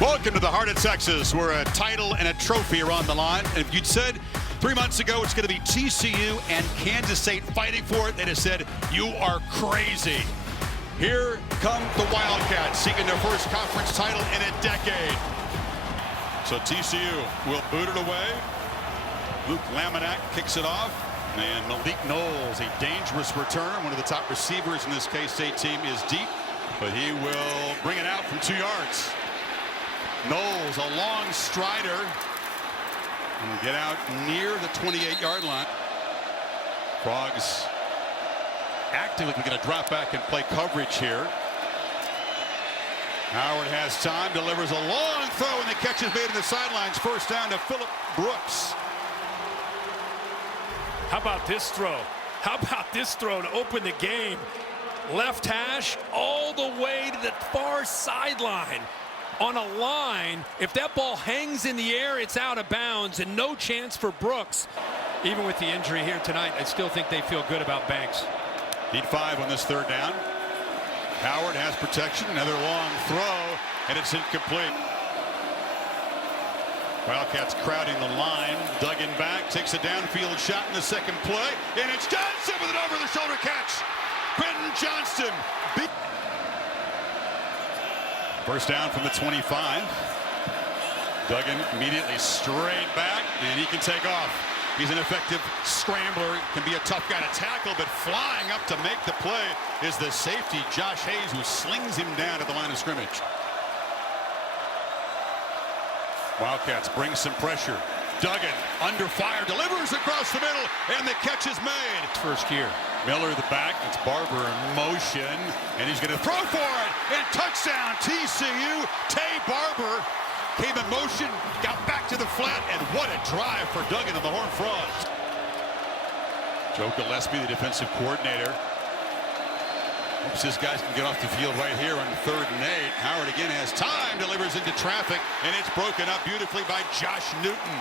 Welcome to the heart of Texas, where a title and a trophy are on the line. And if you'd said 3 months ago it's going to be TCU and Kansas State fighting for it, they'd have said, you are crazy. Here come the Wildcats, seeking their first conference title in a decade. So TCU will boot it away. Luke Laminack kicks it off. And Malik Knowles, a dangerous returner. One of the top receivers in this K-State team is deep, but he will bring it out from 2 yards. Knowles, a long strider, and will get out near the 28-yard line. Frogs actively going to drop back and play coverage here. Howard has time, delivers a long throw, and the catch is made in the sidelines. First down to Phillip Brooks. How about this throw? How about this throw to open the game? Left hash all the way to the far sideline. On a line, if that ball hangs in the air, it's out of bounds, and no chance for Brooks. Even with the injury here tonight, I still think they feel good about Banks. Need 5 on this third down. Howard has protection, another long throw, and it's incomplete. Wildcats crowding the line. Duggan back, takes a downfield shot in the second play, and it's Johnson with an over-the-shoulder catch. Quentin Johnston. First down from the 25. Duggan immediately straight back, and he can take off. He's an effective scrambler, can be a tough guy to tackle, but flying up to make the play is the safety, Josh Hayes, who slings him down at the line of scrimmage. Wildcats bring some pressure. Duggan under fire, delivers across the middle, and the catch is made. First year. Miller the back, it's Barber in motion, and he's going to throw for it, and touchdown TCU. Tay Barber came in motion, got back to the flat, and what a drive for Duggan and the Horned Frogs. Joe Gillespie, the defensive coordinator, hopes his guys can get off the field right here on 3rd and 8. Howard again has time, delivers into traffic, and it's broken up beautifully by Josh Newton,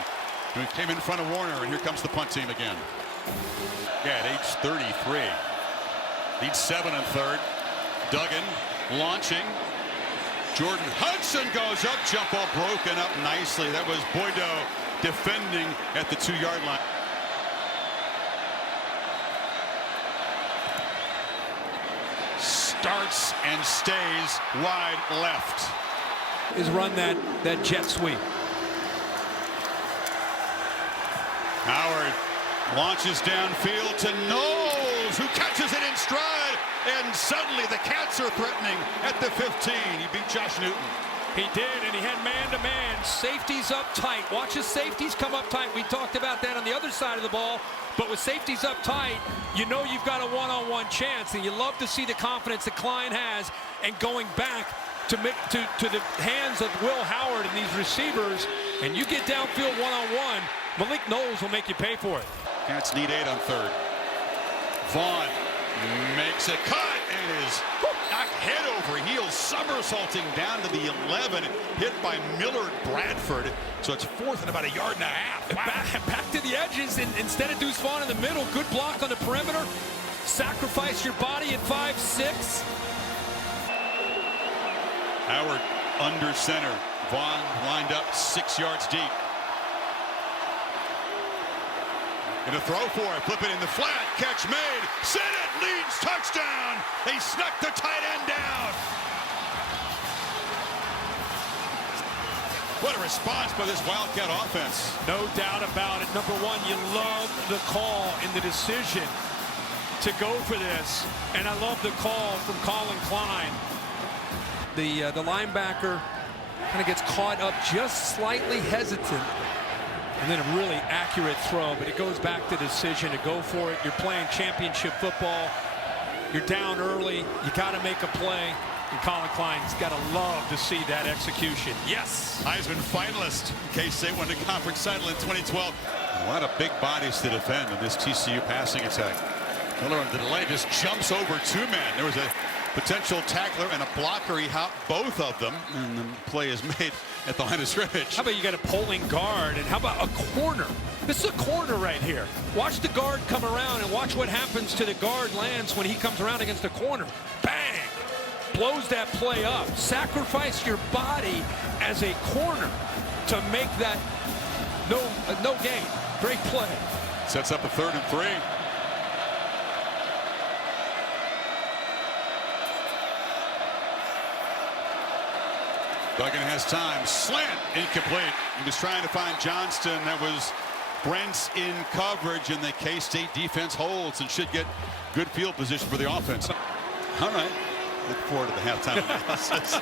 who came in front of Warner, and here comes the punt team again. Yeah, at age 33. Leads 7 and 3rd. Duggan launching. Jordan Hudson goes up. Jump ball broken up nicely. That was Boydo defending at the 2-yard line. Starts and stays wide left. Is run that jet sweep. Howard launches downfield to Knowles, who catches it in stride, and suddenly the Cats are threatening at the 15. He beat Josh Newton. He did, and he had man-to-man. Safeties up tight. Watch his safeties come up tight. We talked about that on the other side of the ball, but with safeties up tight, you know you've got a one-on-one chance, and you love to see the confidence that Klein has, and going back to the hands of Will Howard and these receivers, and you get downfield one-on-one, Malik Knowles will make you pay for it. Cats need 8 on 3rd. Vaughn makes a cut and is knocked head over heels, somersaulting down to the 11, hit by Millard Bradford. So it's 4th and about 1.5 yards. Wow. Back to the edges, and instead of Deuce Vaughn in the middle, good block on the perimeter. Sacrifice your body at 5'6". Howard under center. Vaughn lined up 6 yards deep. Gonna throw for it, flip it in the flat, catch made, set it, leads, touchdown! They snuck the tight end down. What a response by this Wildcat offense. No doubt about it. Number one, you love the call in the decision to go for this, and I love the call from Colin Klein. The linebacker kind of gets caught up, just slightly hesitant. And then a really accurate throw, but it goes back to the decision to go for it. You're playing championship football. You're down early. You got to make a play. And Colin Klein's got to love to see that execution. Yes. Heisman finalist. K-State won the conference title in 2012. A lot of big bodies to defend in this TCU passing attack. Miller on the delay just jumps over 2 men. There was a potential tackler and a blocker. He hopped both of them, and the play is made at the line of scrimmage. How about you got a pulling guard, and how about a corner? This is a corner right here. Watch the guard come around, and watch what happens to the guard Lance when he comes around against the corner. Bang! Blows that play up. Sacrifice your body as a corner to make that no gain. Great play. Sets up a 3rd and 3. Duggan has time. Slant. Incomplete. He was trying to find Johnston. That was Brent's in coverage, and the K-State defense holds and should get good field position for the offense. All right. Look forward to the halftime analysis.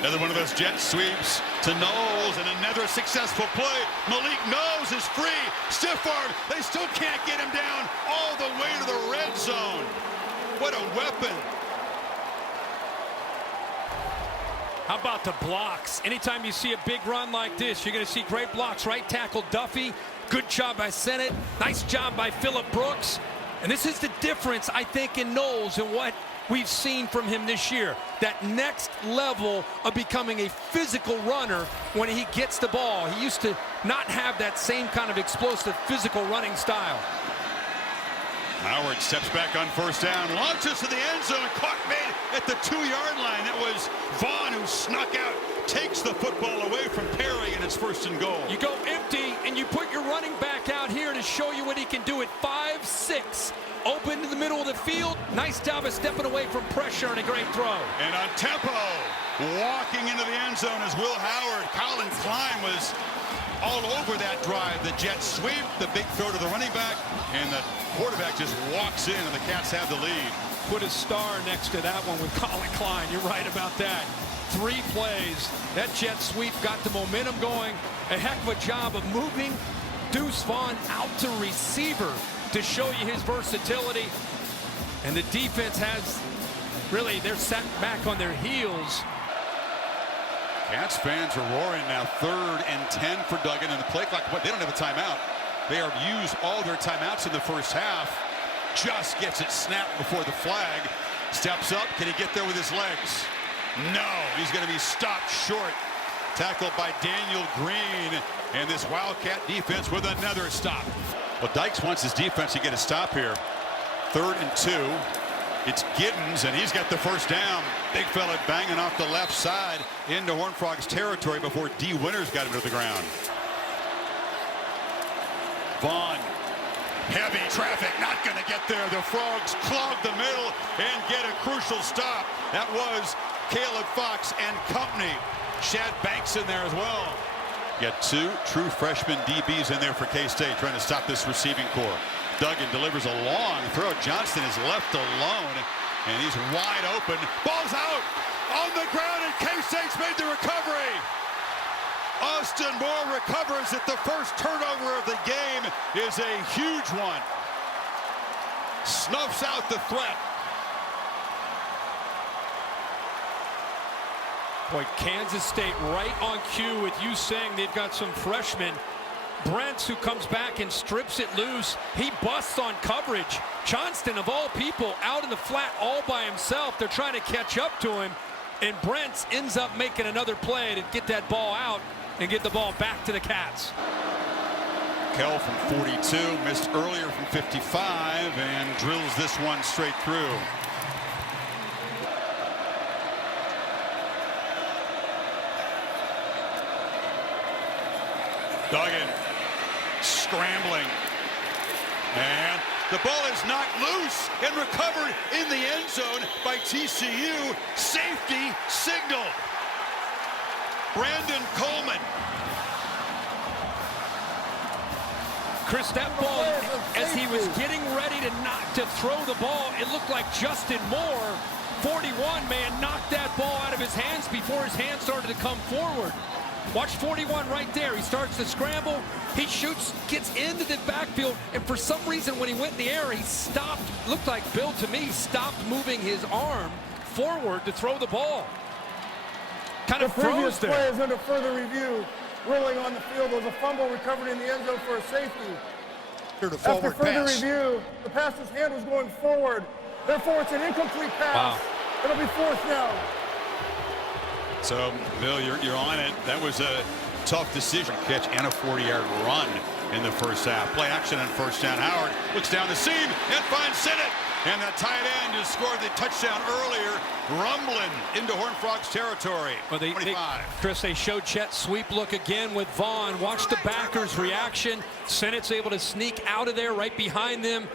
Another one of those jet sweeps to Knowles, and another successful play. Malik Knowles is free. Stiff arm. They still can't get him down all the way to the red zone. What a weapon. How about the blocks? Anytime you see a big run like this, you're going to see great blocks. Right tackle Duffy. Good job by Sennett. Nice job by Phillip Brooks. And this is the difference, I think, in Knowles and what we've seen from him this year. That next level of becoming a physical runner when he gets the ball. He used to not have that same kind of explosive physical running style. Howard steps back on 1st down, launches to the end zone, caught made at the 2-yard line. That was Vaughn who snuck out, takes the football away from Perry, and it's 1st and goal. You go empty, and you put your running back out here to show you what he can do at 5'6". Open to the middle of the field. Nice job of stepping away from pressure and a great throw. And on tempo, walking into the end zone is Will Howard. Colin Klein was all over that drive. The jet sweep, the big throw to the running back, and the quarterback just walks in, and the Cats have the lead. Put a star next to that one with Colin Klein. You're right about that. 3 plays. That jet sweep got the momentum going. A heck of a job of moving Deuce Vaughn out to receiver to show you his versatility. And the defense has really, they're set back on their heels. Cats fans are roaring now. 3rd and 10 for Duggan, and the play clock, they don't have a timeout. They have used all their timeouts in the first half. Just gets it snapped before the flag. Steps up. Can he get there with his legs? No. He's going to be stopped short. Tackled by Daniel Green. And this Wildcat defense with another stop. Well, Dykes wants his defense to get a stop here. 3rd and 2. It's Giddens, and he's got the 1st down. Big fella banging off the left side into Horned Frogs territory before D. Winters got him to the ground. Vaughn, heavy traffic, not going to get there. The Frogs clog the middle and get a crucial stop. That was Caleb Fox and company. Shad Banks in there as well. You got 2 true freshman DBs in there for K-State trying to stop this receiving core. Duggan delivers a long throw. Johnston is left alone, and he's wide open. Ball's out on the ground, and K-State's made the recovery. Austin Moore recovers it. The first turnover of the game is a huge one. Snuffs out the threat. Boy, Kansas State right on cue with you saying they've got some freshmen. Brents, who comes back and strips it loose. He busts on coverage. Johnston, of all people, out in the flat all by himself. They're trying to catch up to him. And Brents ends up making another play to get that ball out and get the ball back to the Cats. Kell from 42, missed earlier from 55, and drills this one straight through. Duggan scrambling, and the ball is knocked loose and recovered in the end zone by TCU. Safety signaled. Brandon Coleman. Chris, that ball, as he was getting ready to throw the ball, it looked like Justin Moore, 41, man, knocked that ball out of his hands before his hands started to come forward. Watch 41 right there. He starts to scramble. He shoots, gets into the backfield, and for some reason when he went in the air, he stopped. Looked like Bill to me stopped moving his arm forward to throw the ball. Kind of froze there. The previous play is under further review. Ruling on the field, there was a fumble recovered in the end zone for a safety. After further review, the passer's hand was going forward. Therefore, it's an incomplete pass. Wow. It'll be 4th down. So, Bill, you're on it. That was a tough decision. Catch and a 40-yard run in the first half. Play action on 1st down. Howard looks down the seam and finds Sennett. And the tight end who scored the touchdown earlier, rumbling into Horned Frogs territory. Well, 25. Chris, they showed Chet sweep look again with Vaughn. Watch the backers' reaction. Senate's able to sneak out of there right behind them.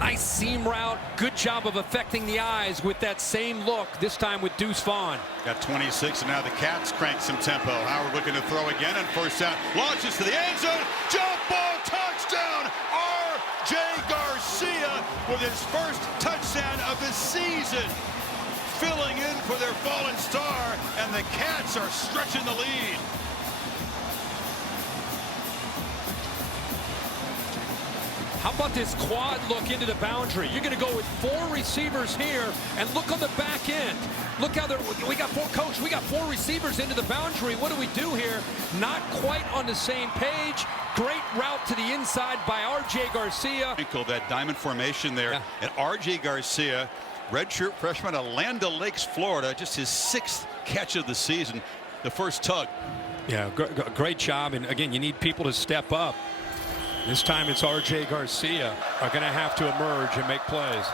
Nice seam route. Good job of affecting the eyes with that same look, this time with Deuce Vaughn. Got 26, and now the Cats crank some tempo. Howard looking to throw again on first down. Launches to the end zone. Jump ball touchdown. R.J. Garcia with his first touchdown of the season. Filling in for their fallen star, and the Cats are stretching the lead. How about this quad look into the boundary? You're going to go with 4 receivers here, and look on the back end. Look how we got 4, coach. We got 4 receivers into the boundary. What do we do here? Not quite on the same page. Great route to the inside by R.J. Garcia. That diamond formation there, and R.J. Garcia, redshirt freshman out of Land O'Lakes, Florida, just his 6th catch of the season, the first tug. Yeah, great job, and again, you need people to step up. This time it's R.J. Garcia are going to have to emerge and make plays.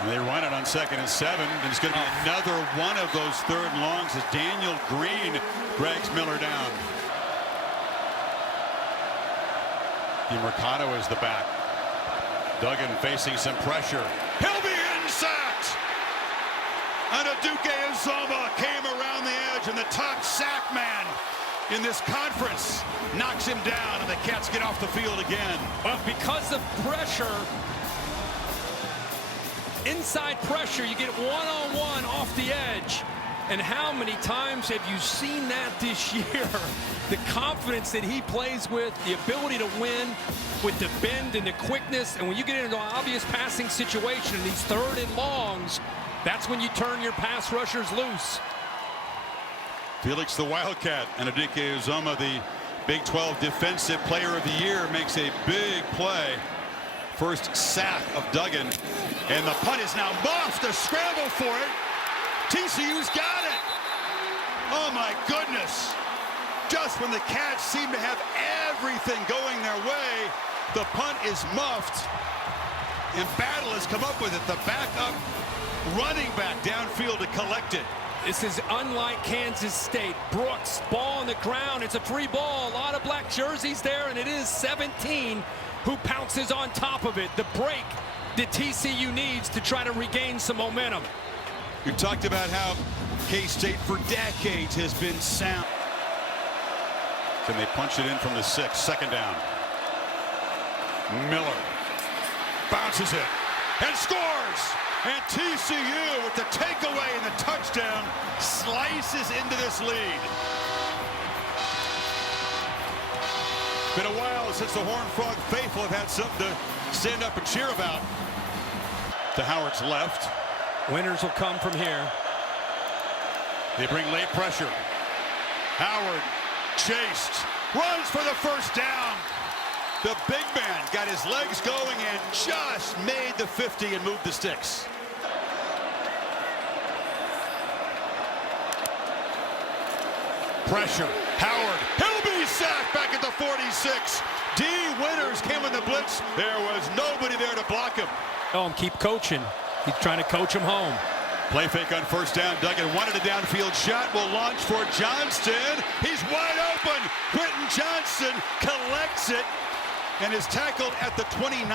And they run it on 2nd and 7, and it's going to be another one of those 3rd and longs as Daniel Green drags Miller down. DiMercado is the back. Duggan facing some pressure. He'll be sacked. And Duke Azoma came around the edge, and the top sack man in this conference knocks him down, and the Cats get off the field again. Well, because of pressure, inside pressure, you get one-on-one off the edge. And how many times have you seen that this year? The confidence that he plays with, the ability to win with the bend and the quickness. And when you get into an obvious passing situation in these 3rd and longs, that's when you turn your pass rushers loose. Felix the Wildcat, and Adike Uzomah, the Big 12 Defensive Player of the Year, makes a big play. First sack of Duggan, and the punt is now muffed. A scramble for it. TCU's got it. Oh my goodness. Just when the Cats seem to have everything going their way, the punt is muffed, and Battle has come up with it. The backup running back downfield to collect it. This is unlike Kansas State. Brooks, ball on the ground. It's a free ball. A lot of black jerseys there, and it is 17 who pounces on top of it. The break that TCU needs to try to regain some momentum. You talked about how K-State for decades has been sound. Can they punch it in from the 6? 2nd down. Miller bounces it and scores. And TCU with the takeaway and the touchdown slices into this lead. Been a while since the Horned Frog faithful have had something to stand up and cheer about. To Howard's left. Winners will come from here. They bring late pressure. Howard chased, runs for the first down. The big man got his legs going and just made the 50 and moved the sticks. Pressure. Howard. He'll be sacked back at the 46. D. Winters came in the blitz. There was nobody there to block him. Oh, keep coaching. He's trying to coach him home. Play fake on first down. Duggan wanted a downfield shot. Will launch for Johnston. He's wide open. Quentin Johnston collects it and is tackled at the 29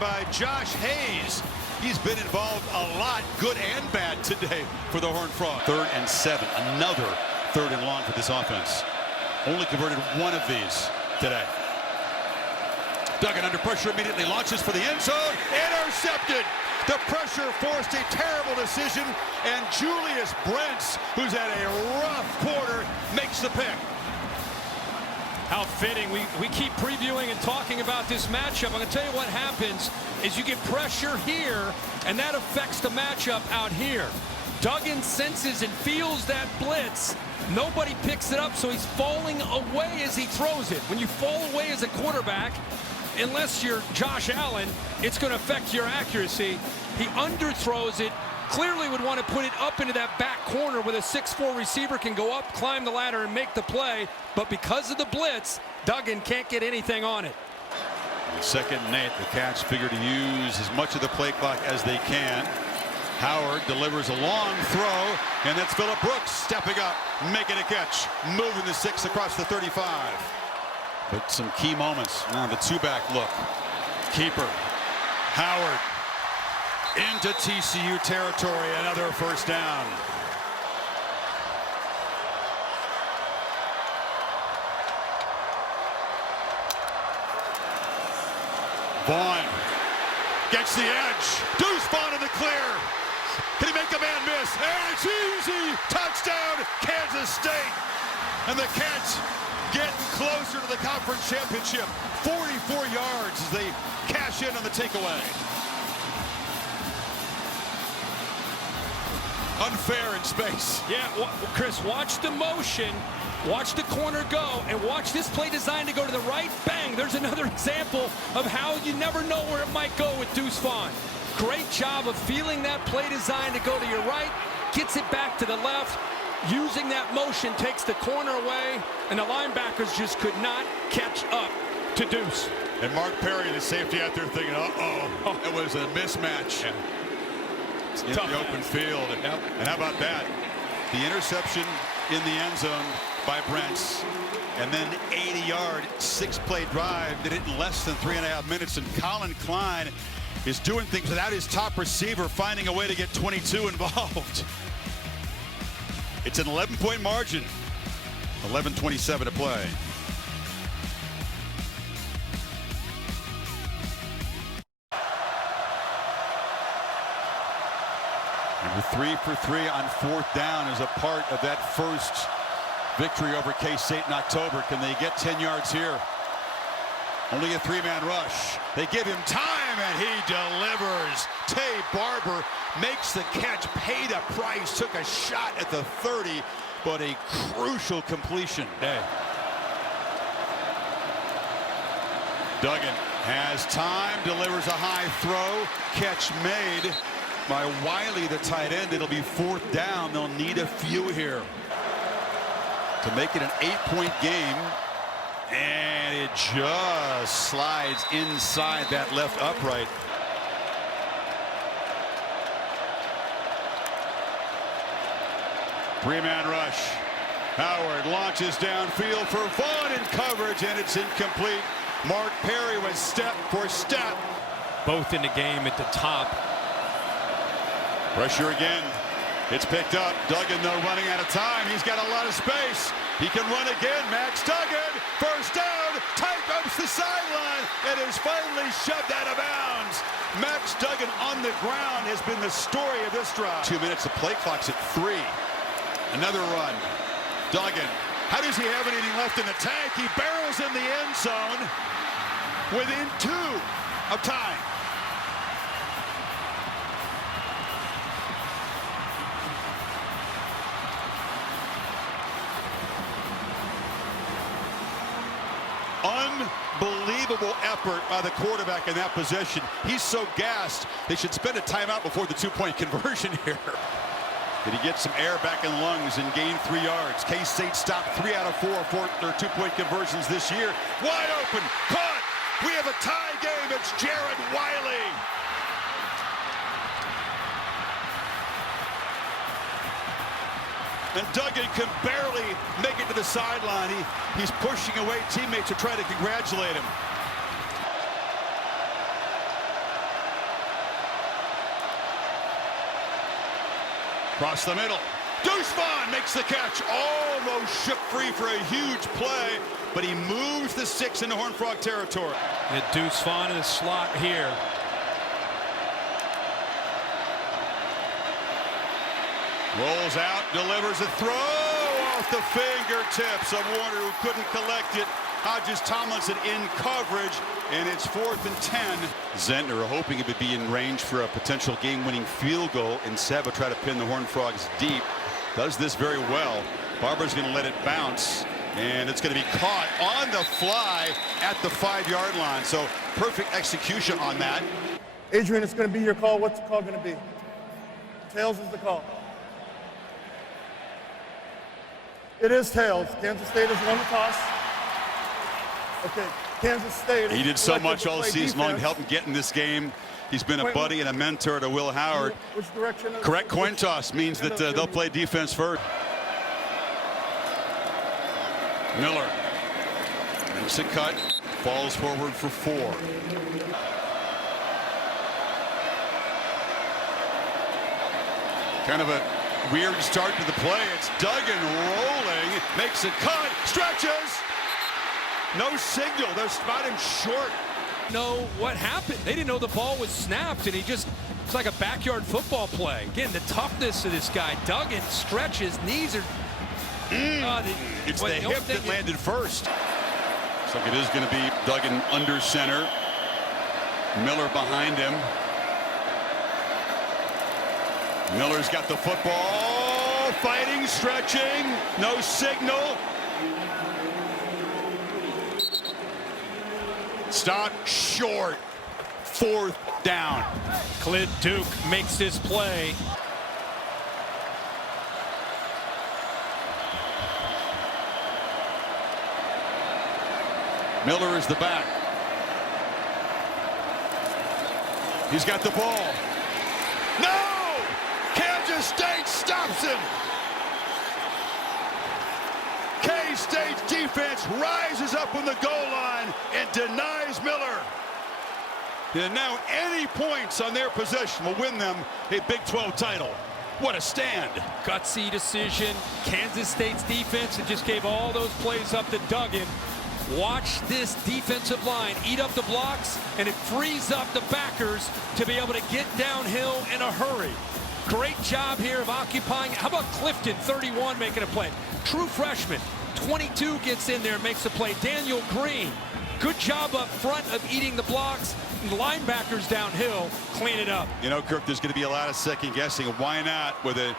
by Josh Hayes. He's been involved a lot, good and bad, today for the Horned Frog. 3rd and 7. Another 3rd and long for this offense. Only converted one of these today. Duggan under pressure immediately launches for the end zone. Intercepted. The pressure forced a terrible decision, and Julius Brents, who's had a rough quarter, makes the pick. How fitting. We keep previewing and talking about this matchup. I'm going to tell you what happens is you get pressure here, and that affects the matchup out here. Duggan senses and feels that blitz. Nobody picks it up, so he's falling away as he throws it. When you fall away as a quarterback, unless you're Josh Allen, it's going to affect your accuracy. He underthrows it. Clearly would want to put it up into that back corner where the 6'4" receiver can go up, climb the ladder, and make the play. But because of the blitz, Duggan can't get anything on it. Second and 8. The Cats figure to use as much of the play clock as they can. Howard delivers a long throw, and that's Phillip Brooks stepping up, making a catch, moving the 6 across the 35. But some key moments. Now the two-back look. Keeper. Howard into TCU territory. Another first down. Vaughn gets the edge. Deuce Vaughn in the clear. Can he make a man miss? And it's easy. Touchdown, Kansas State. And the Cats getting closer to the conference championship. 44 yards as they cash in on the takeaway. Unfair in space. Yeah, Chris, watch the motion. Watch the corner go, and watch this play designed to go to the right. Bang! There's another example of how you never know where it might go with Deuce Vaughn. Great job of feeling that play designed to go to your right, gets it back to the left, using that motion, takes the corner away, and the linebackers just could not catch up to Deuce. And Mark Perry, the safety out there thinking, uh-oh, it was a mismatch. Yeah. In the open field. Yep. And how about that? The interception in the end zone by Brents, and then 80-yard, 6-play drive did it in less than 3.5 minutes. And Colin Klein is doing things without his top receiver, finding a way to get 22 involved. It's an 11-point margin. 11:27 to play. Number 3 for 3 on 4th down is a part of that first victory over K-State in October. Can they get 10 yards here? Only a 3-man rush. They give him time, and he delivers. Tay Barber makes the catch, paid a price, took a shot at the 30, but a crucial completion. Hey. Duggan has time, delivers a high throw, catch made by Wiley, the tight end. It'll be 4th down. They'll need a few here to make it an 8-point game, and it just slides inside that left upright. Three-man rush. Howard launches downfield for Vaughn in coverage, and it's incomplete. Mark Perry was step for step. Both in the game at the top. Pressure again. It's picked up. Duggan, though, running out of time. He's got a lot of space. He can run again. Max Duggan, first down, tight ropes the sideline, and is finally shoved out of bounds. Max Duggan on the ground has been the story of this drive. 2 minutes, the play clock's at 3. Another run. Duggan, how does he have anything left in the tank? He barrels in the end zone within 2 of time. Unbelievable effort by the quarterback in that position. He's so gassed, they should spend a timeout before the 2-point conversion here. Did he get some air back in lungs and gain 3 yards? K-State stopped 3 out of 4 for their 2-point conversions this year. Wide open, caught. We have a tie game. It's Jared Wiley. And Duggan can barely make it to the sideline. He's pushing away teammates to try to congratulate him. Across the middle. Deuce Vaughn makes the catch. Almost shook free for a huge play, but he moves the 6 into Horned Frog territory. And Deuce Vaughn in the slot here. Rolls out, delivers a throw off the fingertips of Warner, who couldn't collect it. Hodges Tomlinson in coverage, and it's 4th and 10. Zentner hoping it would be in range for a potential game-winning field goal. Instead, will try to pin the Horned Frogs deep. Does this very well. Barber's going to let it bounce, and it's going to be caught on the fly at the 5-yard line. So perfect execution on that. Adrian, it's going to be your call. What's the call going to be? Tails is the call. It is tails. Kansas State has won the toss. Okay, Kansas State. He did so much all play season long to defense. help him get in this game. He's been a buddy and a mentor to Will Howard. Which direction? Correct coin toss means that they'll play defense first. Miller makes a cut, falls forward for 4. Kind of a weird start to the play. It's Duggan rolling, makes a cut, stretches. No signal. They're spotting short. Know what happened. They didn't know the ball was snapped, and it's like a backyard football play. Again, the toughness of this guy. Duggan stretches, knees are. It's the hip that landed first. Looks like it is going to be Duggan under center. Miller behind him. Miller's got the football, fighting, stretching, no signal. Stop short, 4th down. Clint Duke makes this play. Miller is the back. He's got the ball. No! Kansas State stops him. K-State's defense rises up on the goal line and denies Miller. And now any points on their possession will win them a Big 12 title. What a stand. Gutsy decision. Kansas State's defense, it just gave all those plays up to Duggan. Watch this defensive line eat up the blocks, and it frees up the backers to be able to get downhill in a hurry. Great job here of occupying. How about Clifton, 31, making a play? True freshman, 22, gets in there and makes a play. Daniel Green, good job up front of eating the blocks. Linebackers downhill clean it up. You know, Kirk, there's going to be a lot of second guessing. Why not with a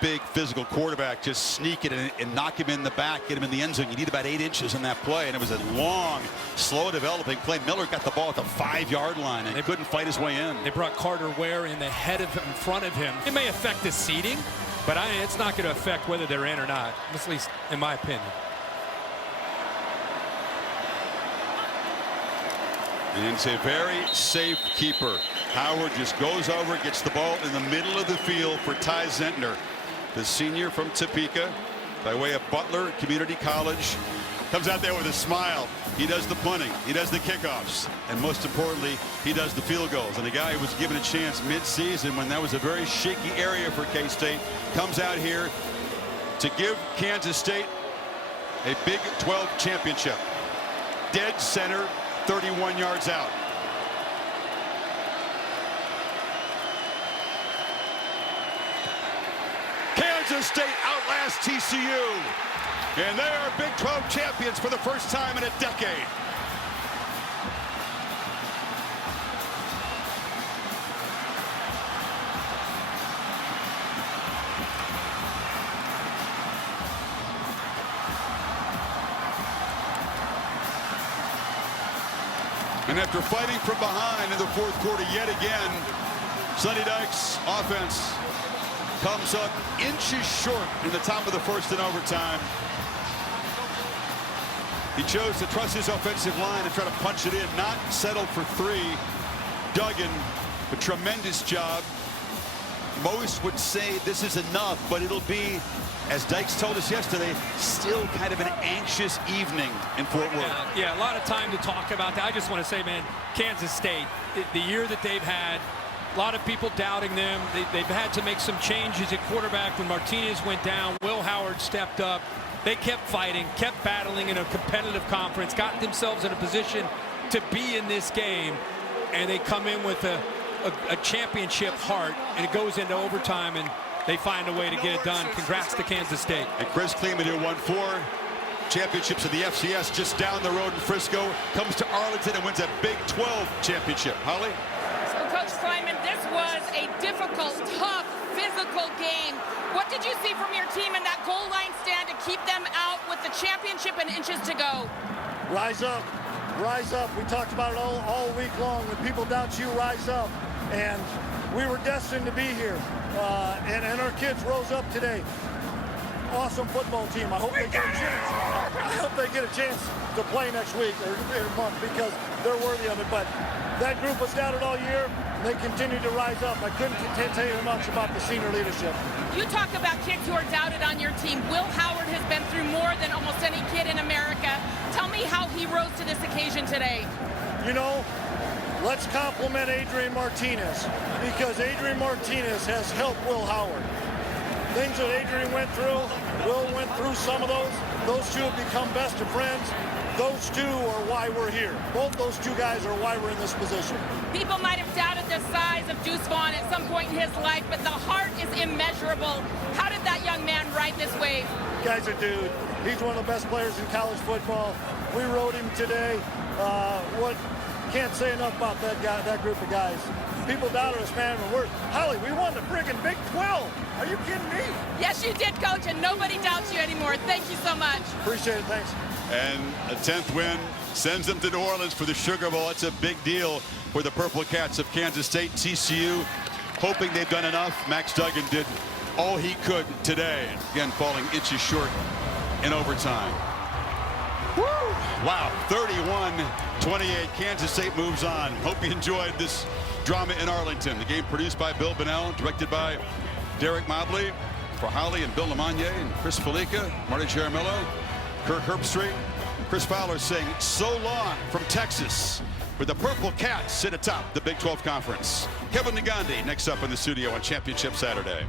big physical quarterback just sneak it and knock him in the back, get him in the end zone? You need about 8 inches in that play, and it was a long, slow developing play. Miller got the ball at the 5-yard line and couldn't fight his way in. They brought Carter Ware in the head of him, in front of him. It may affect the seating, but it's not going to affect whether they're in or not, at least in my opinion. And it's a very safe keeper. Howard just goes over, gets the ball in the middle of the field for Ty Zentner, the senior from Topeka, by way of Butler Community College. Comes out there with a smile. He does the punting, he does the kickoffs, and most importantly, he does the field goals. And the guy who was given a chance mid-season when that was a very shaky area for K-State comes out here to give Kansas State a Big 12 championship. Dead center, 31 yards out. Kansas State outlasts TCU, and they are Big 12 champions for the first time in a decade. And after fighting from behind in the 4th quarter yet again, Sonny Dykes' offense comes up inches short in the top of the 1st in overtime. He chose to trust his offensive line and try to punch it in, not settle for 3. Duggan, a tremendous job. Most would say this is enough, but it'll be, as Dykes told us yesterday, still kind of an anxious evening in Fort Worth. Yeah, a lot of time to talk about that. I just want to say, man, Kansas State, the year that they've had, a lot of people doubting them. They've had to make some changes at quarterback when Martinez went down. Will Howard stepped up. They kept fighting, kept battling in a competitive conference, got themselves in a position to be in this game, and they come in with a championship heart, and it goes into overtime, and they find a way to get it done. Congrats to Kansas State. And Chris Kleeman, who won 4 championships of the FCS just down the road in Frisco, comes to Arlington and wins a Big 12 championship. Holly? So, Coach Kleiman, this was a difficult, tough, physical game. What did you see from your team in that goal line stand to keep them out with the championship and inches to go? Rise up. Rise up. We talked about it all week long. When people doubt you, rise up. And we were destined to be here. And our kids rose up today. Awesome football team. I hope they get a chance. I hope they they get a chance to play next week or month because they're worthy of it. But that group was doubted all year, and they continue to rise up. I couldn't tell you much about the senior leadership. You talk about kids who are doubted on your team. Will Howard has been through more than almost any kid in America. Tell me how he rose to this occasion today. You know, let's compliment Adrian Martinez, because Adrian Martinez has helped Will Howard. Things that Adrian went through, Will went through some of those. Those two have become best of friends. Those two are why we're here. Both those two guys are why we're in this position. People might have doubted the size of Deuce Vaughn at some point in his life, but the heart is immeasurable. How did that young man ride this wave? Guy's a dude. He's one of the best players in college football. We rode him today. Can't say enough about that guy, that group of guys. People doubted us, man. Holly, we won the friggin' Big 12. Are you kidding me? Yes, you did, Coach, and nobody doubts you anymore. Thank you so much. Appreciate it. Thanks. And a 10th win sends them to New Orleans for the Sugar Bowl. It's a big deal for the Purple Cats of Kansas State. TCU hoping they've done enough. Max Duggan did all he could today. Again, falling inches short in overtime. Woo! Wow, 31-28. Kansas State moves on. Hope you enjoyed this drama in Arlington. The game produced by Bill Bonnell, directed by Derek Mobley. For Holly and Bill Lamagna and Chris Felica, Marty Jaramillo, Kirk Herbstreit, Chris Fowler saying so long from Texas, with the Purple Cats sit atop the Big 12 Conference. Kevin Negandhi next up in the studio on Championship Saturday.